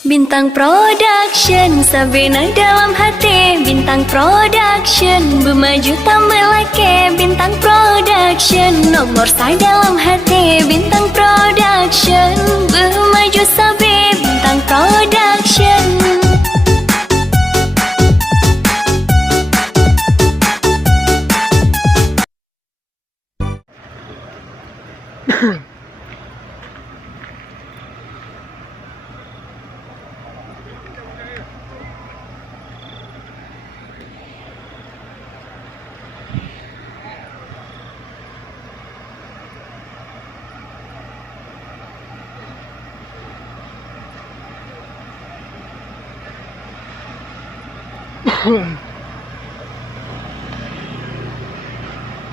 Bintang Production, Sabina dalam hati. Bintang Production, bermaju tambah lagi. Bintang Production, nomor saya dalam hati. Bintang Production, bermaju sabi. Bintang Production.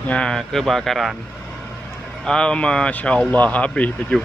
Nah, kebakaran. Masya Allah, habis baju.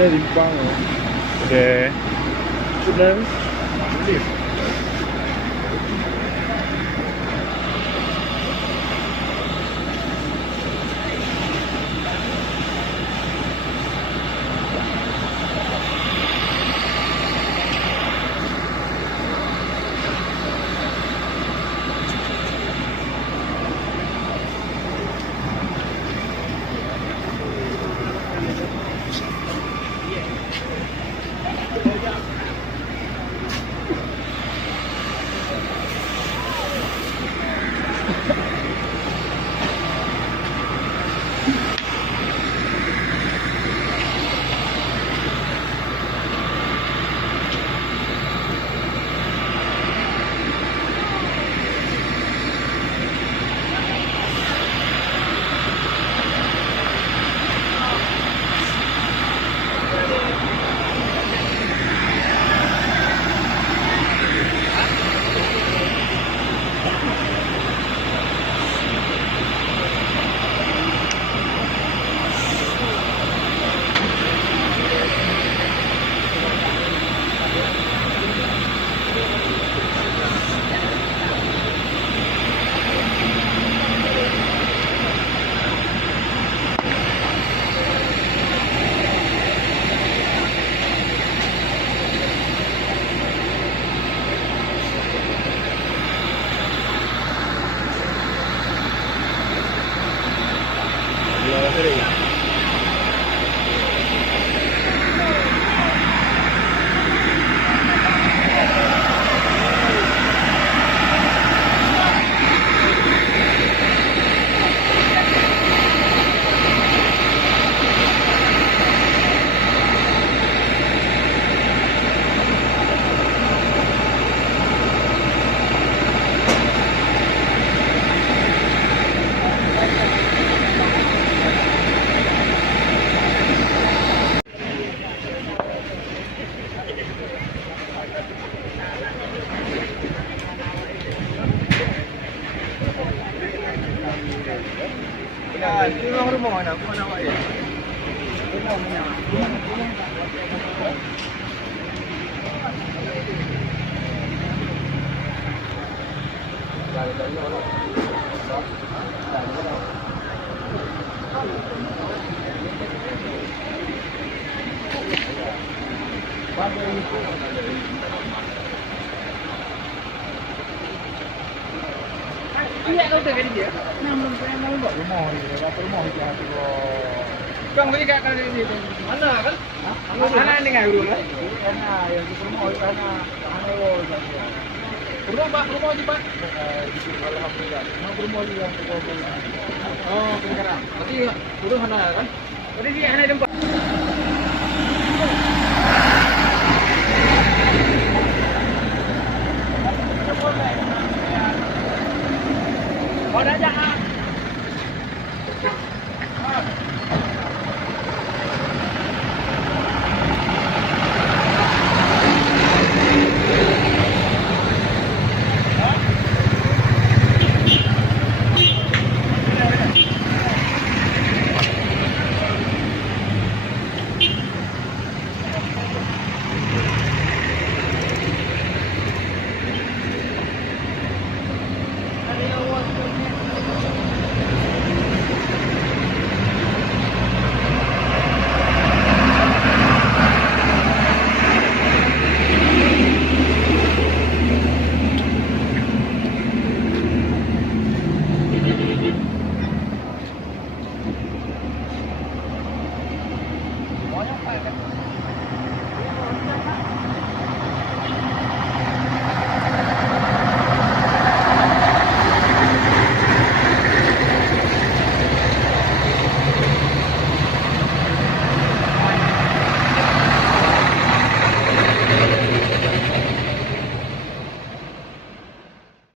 Đây thì quang rồi. Oke. Sudah. Ini rumah mana? Mana awak ya? Rumah mana? Iya, kau tengok dia. Nama buat rumah ni, apa rumah dia tu. Kau ni kat mana ni? Mana kan? Mana ni ngai dulu kan? Mana yang di rumah itu mana? Mana rumah di Pak? Alhamdulillah. Mana rumah dia yang tu. Oh, sekarang. Berarti dulu mana kan? Tadi dia ada tempat.